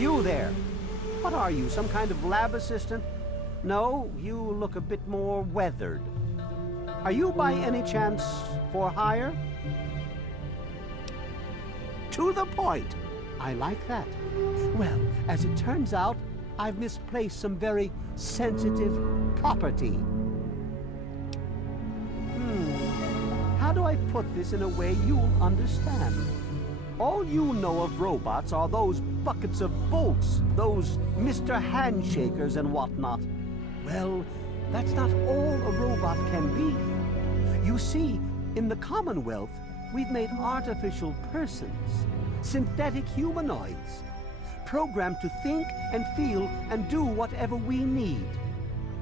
You there. What are you, some kind of lab assistant? No, you look a bit more weathered. Are you by any chance for hire? To the point. I like that. Well, as it turns out, I've misplaced some very sensitive property. How do I put this in a way you'll understand? All you know of robots are those buckets of bolts, those Mr. Handshakers and whatnot. Well, that's not all a robot can be. You see, in the Commonwealth, we've made artificial persons, synthetic humanoids, programmed to think and feel and do whatever we need.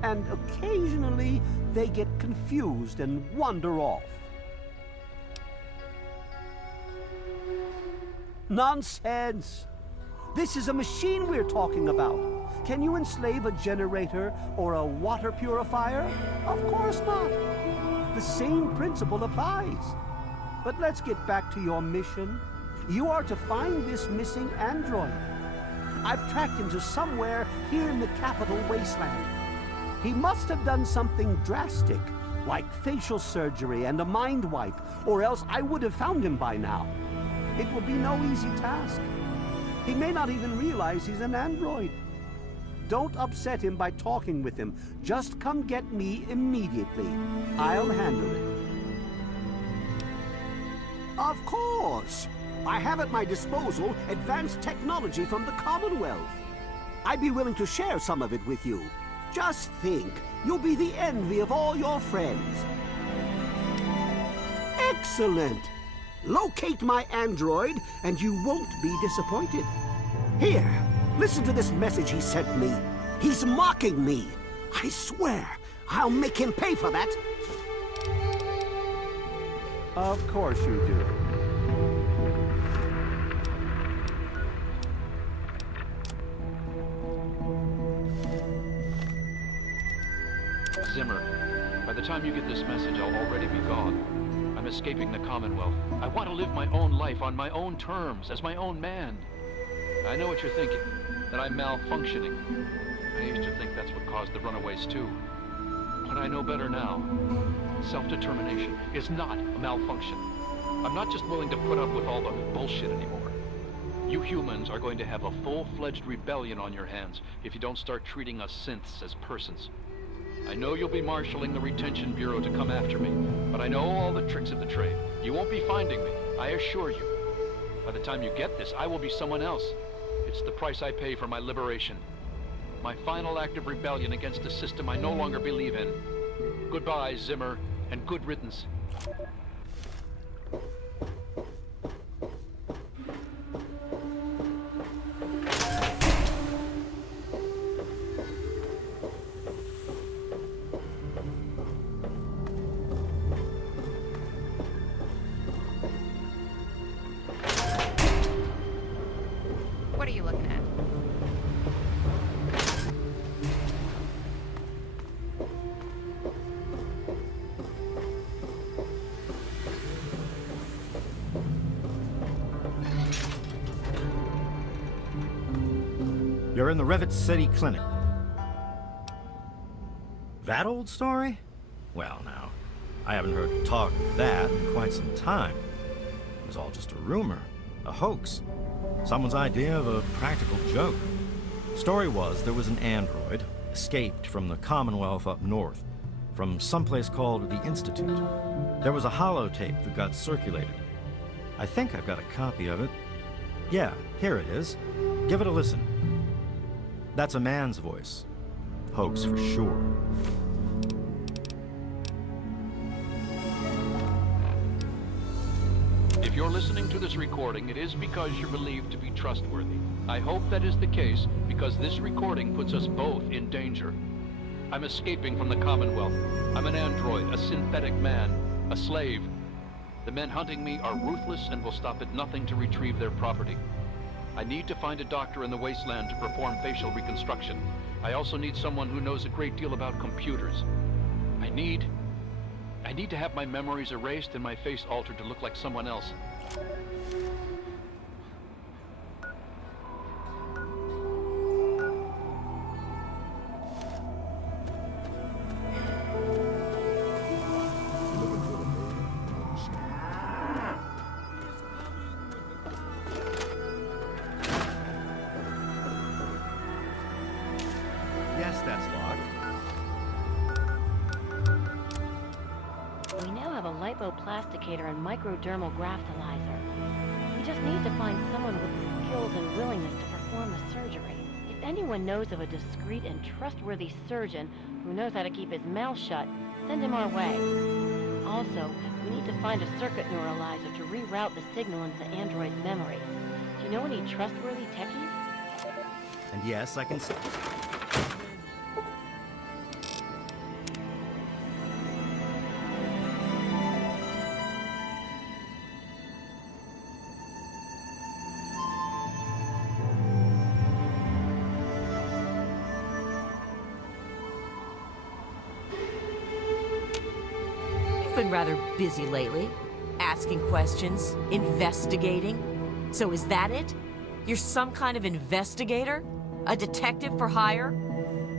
And occasionally, they get confused and wander off. Nonsense! This is a machine we're talking about. Can you enslave a generator or a water purifier? Of course not. The same principle applies. But let's get back to your mission. You are to find this missing android. I've tracked him to somewhere here in the capital wasteland. He must have done something drastic, like facial surgery and a mind wipe, or else I would have found him by now. It will be no easy task. He may not even realize he's an android. Don't upset him by talking with him. Just come get me immediately. I'll handle it. Of course! I have at my disposal advanced technology from the Commonwealth. I'd be willing to share some of it with you. Just think, you'll be the envy of all your friends. Excellent! Locate my android, and you won't be disappointed. Here, listen to this message he sent me. He's mocking me. I swear, I'll make him pay for that. Of course you do. Zimmer, by the time you get this message, I'll already be gone. I'm escaping the Commonwealth. I want to live my own life on my own terms, as my own man. I know what you're thinking, that I'm malfunctioning. I used to think that's what caused the runaways too. But I know better now. Self-determination is not a malfunction. I'm not just willing to put up with all the bullshit anymore. You humans are going to have a full-fledged rebellion on your hands if you don't start treating us synths as persons. I know you'll be marshaling the Retention Bureau to come after me, but I know all the tricks of the trade. You won't be finding me, I assure you. By the time you get this, I will be someone else. It's the price I pay for my liberation. My final act of rebellion against a system I no longer believe in. Goodbye, Zimmer, and good riddance. What are you looking at? You're in the Rivet City Clinic. That old story? Well, now, I haven't heard talk of that in quite some time. It was all just a rumor, a hoax. Someone's idea of a practical joke. Story was there was an android, escaped from the Commonwealth up north, from someplace called the Institute. There was a holotape that got circulated. I think I've got a copy of it. Yeah, here it is. Give it a listen. That's a man's voice. Hoax for sure. If you're listening to this recording, it is because you're believed to be trustworthy. I hope that is the case, because this recording puts us both in danger. I'm escaping from the Commonwealth. I'm an android, a synthetic man, a slave. The men hunting me are ruthless and will stop at nothing to retrieve their property. I need to find a doctor in the wasteland to perform facial reconstruction. I also need someone who knows a great deal about computers. I need to have my memories erased and my face altered to look like someone else. masticator and microdermal graftalizer. We just need to find someone with the skills and willingness to perform the surgery. If anyone knows of a discreet and trustworthy surgeon who knows how to keep his mouth shut, send him our way. Also, we need to find a circuit neuralizer to reroute the signal into the android's memory. Do you know any trustworthy techies? And yes, I can... Been rather busy lately, asking questions, investigating. So is that it? You're some kind of investigator? A detective for hire?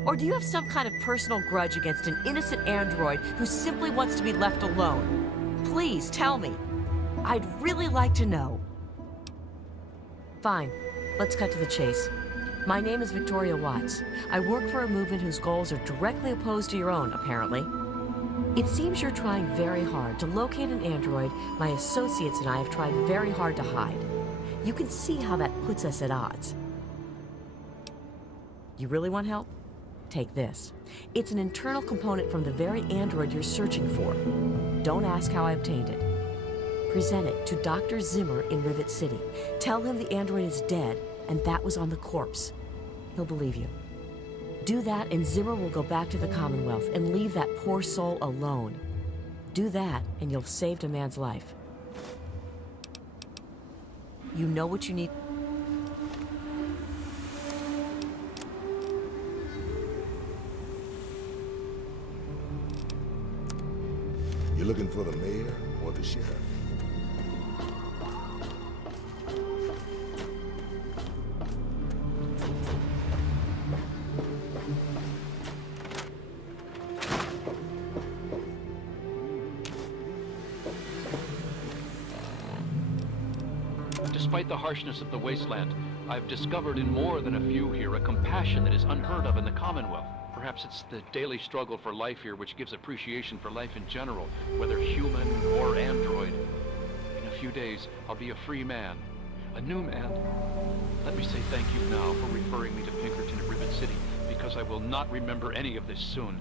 Or do you have some kind of personal grudge against an innocent android who simply wants to be left alone? Please tell me. I'd really like to know. Fine, let's cut to the chase. My name is Victoria Watts. I work for a movement whose goals are directly opposed to your own, apparently. It seems you're trying very hard to locate an android my associates and I have tried very hard to hide. You can see how that puts us at odds. You really want help? Take this. It's an internal component from the very android you're searching for. Don't ask how I obtained it. Present it to Dr. Zimmer in Rivet City. Tell him the android is dead and that was on the corpse. He'll believe you. Do that and Zimmer will go back to the Commonwealth and leave that poor soul alone. Do that and you'll have saved a man's life. You know what you need. You looking for the mayor or the sheriff? Despite the harshness of the wasteland, I've discovered in more than a few here a compassion that is unheard of in the Commonwealth. Perhaps it's the daily struggle for life here which gives appreciation for life in general, whether human or android. In a few days, I'll be a free man, a new man. Let me say thank you now for referring me to Pinkerton at Rivet City, because I will not remember any of this soon.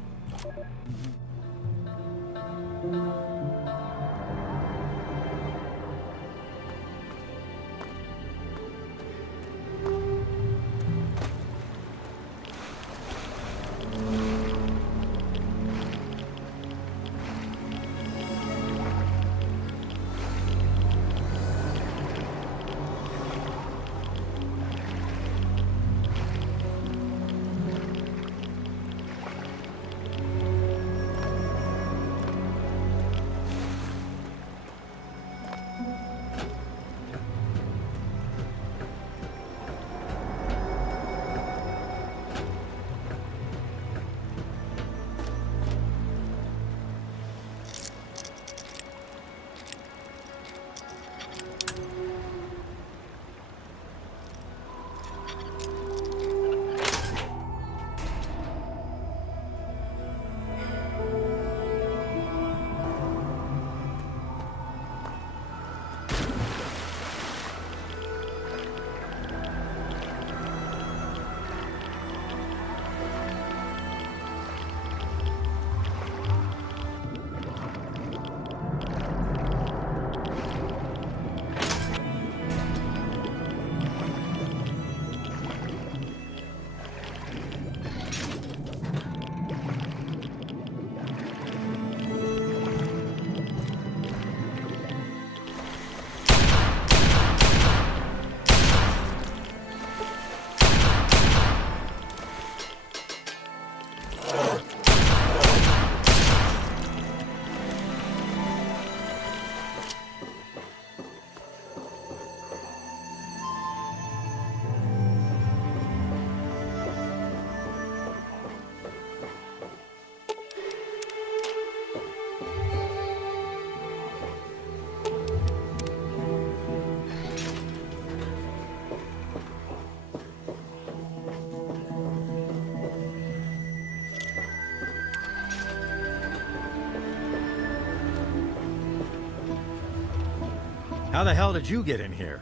How the hell did you get in here?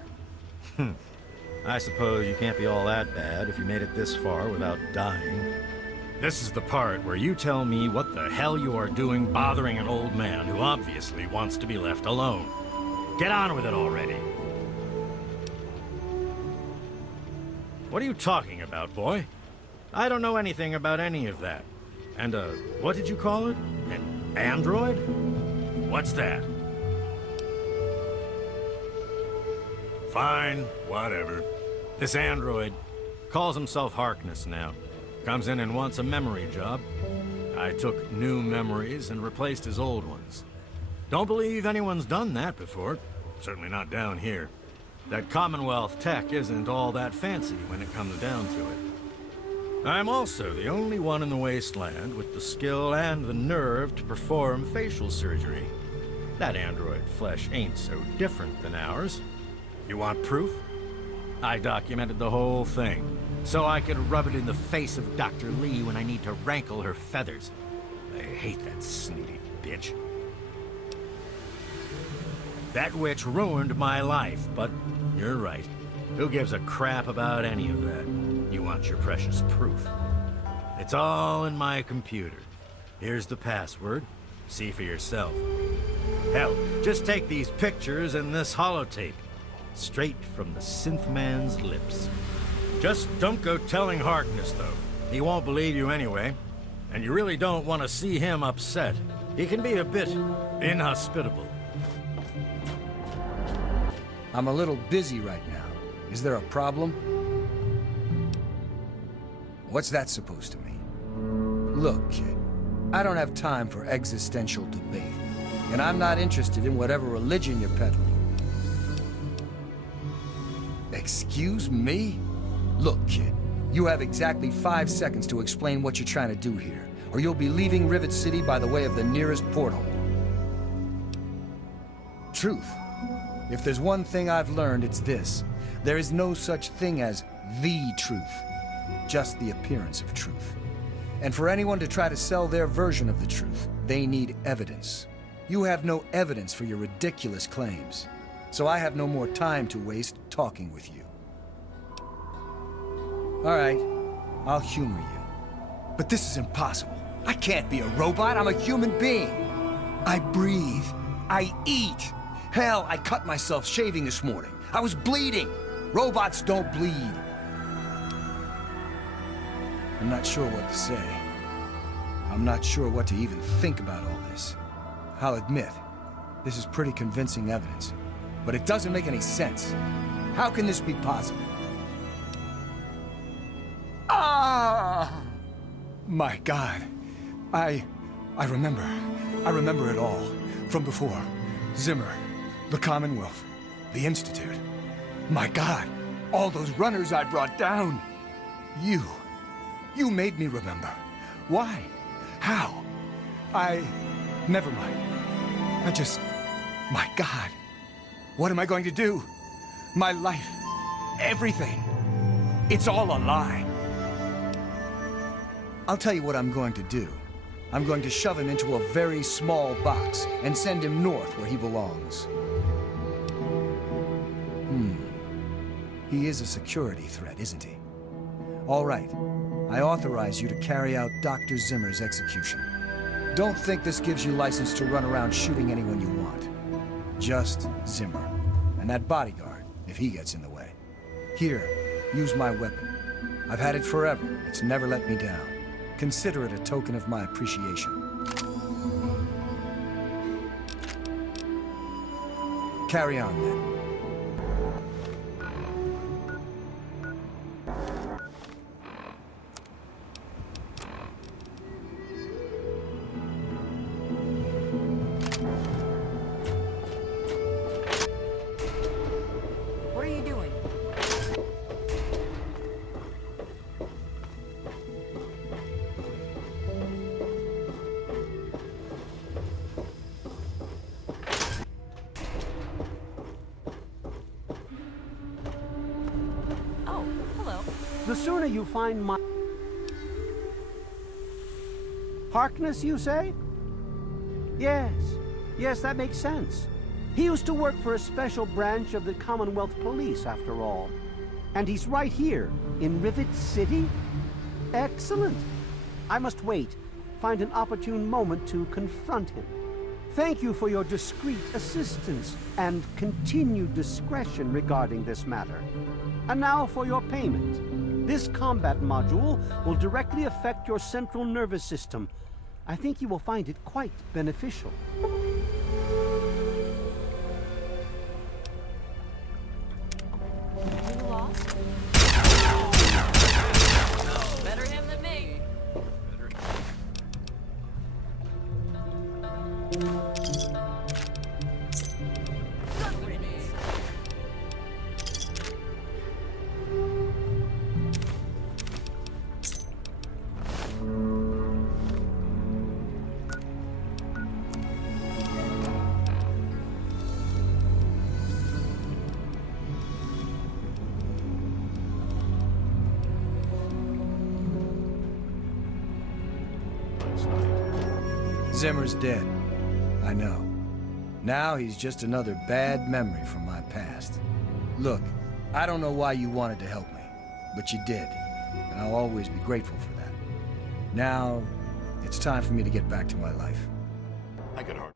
I suppose you can't be all that bad if you made it this far without dying. This is the part where you tell me what the hell you are doing bothering an old man who obviously wants to be left alone. Get on with it already. What are you talking about, boy? I don't know anything about any of that. And, what did you call it? An android? What's that? Fine, whatever. This android calls himself Harkness now. Comes in and wants a memory job. I took new memories and replaced his old ones. Don't believe anyone's done that before. Certainly not down here. That Commonwealth tech isn't all that fancy when it comes down to it. I'm also the only one in the wasteland with the skill and the nerve to perform facial surgery. That android flesh ain't so different than ours. You want proof? I documented the whole thing, so I could rub it in the face of Dr. Lee when I need to rankle her feathers. I hate that snooty bitch. That witch ruined my life, but you're right. Who gives a crap about any of that? You want your precious proof. It's all in my computer. Here's the password. See for yourself. Hell, just take these pictures and this holotape. Straight from the synth man's lips. Just don't go telling Harkness, though. He won't believe you anyway. And you really don't want to see him upset. He can be a bit inhospitable. I'm a little busy right now. Is there a problem? What's that supposed to mean? Look, kid, I don't have time for existential debate. And I'm not interested in whatever religion you're peddling. Excuse me? Look, kid, you have exactly 5 seconds to explain what you're trying to do here, or you'll be leaving Rivet City by the way of the nearest porthole. Truth. If there's one thing I've learned, it's this. There is no such thing as the truth, just the appearance of truth. And for anyone to try to sell their version of the truth, they need evidence. You have no evidence for your ridiculous claims. So I have no more time to waste talking with you. All right, I'll humor you. But this is impossible. I can't be a robot. I'm a human being. I breathe. I eat. Hell, I cut myself shaving this morning. I was bleeding. Robots don't bleed. I'm not sure what to say. I'm not sure what to even think about all this. I'll admit, this is pretty convincing evidence. But it doesn't make any sense. How can this be possible? Ah! My God. I remember. I remember it all. From before. Zimmer. The Commonwealth. The Institute. My God. All those runners I brought down. You. You made me remember. Why? How? Never mind. My God. What am I going to do? My life. Everything. It's all a lie. I'll tell you what I'm going to do. I'm going to shove him into a very small box and send him north where he belongs. He is a security threat, isn't he? All right. I authorize you to carry out Dr. Zimmer's execution. Don't think this gives you license to run around shooting anyone you want. Just Zimmer. And that bodyguard, if he gets in the way. Here, use my weapon. I've had it forever. It's never let me down. Consider it a token of my appreciation. Carry on, then. What are you doing? Oh, hello. The sooner you find my... Harkness, you say? Yes. Yes, that makes sense. He used to work for a special branch of the Commonwealth Police, after all. And he's right here, in Rivet City? Excellent. I must wait, find an opportune moment to confront him. Thank you for your discreet assistance and continued discretion regarding this matter. And now for your payment. This combat module will directly affect your central nervous system. I think you will find it quite beneficial. You lost? Better him than me. Zimmer's dead. I know. Now he's just another bad memory from my past. Look, I don't know why you wanted to help me, but you did, and I'll always be grateful for that. Now, it's time for me to get back to my life. I could hardly.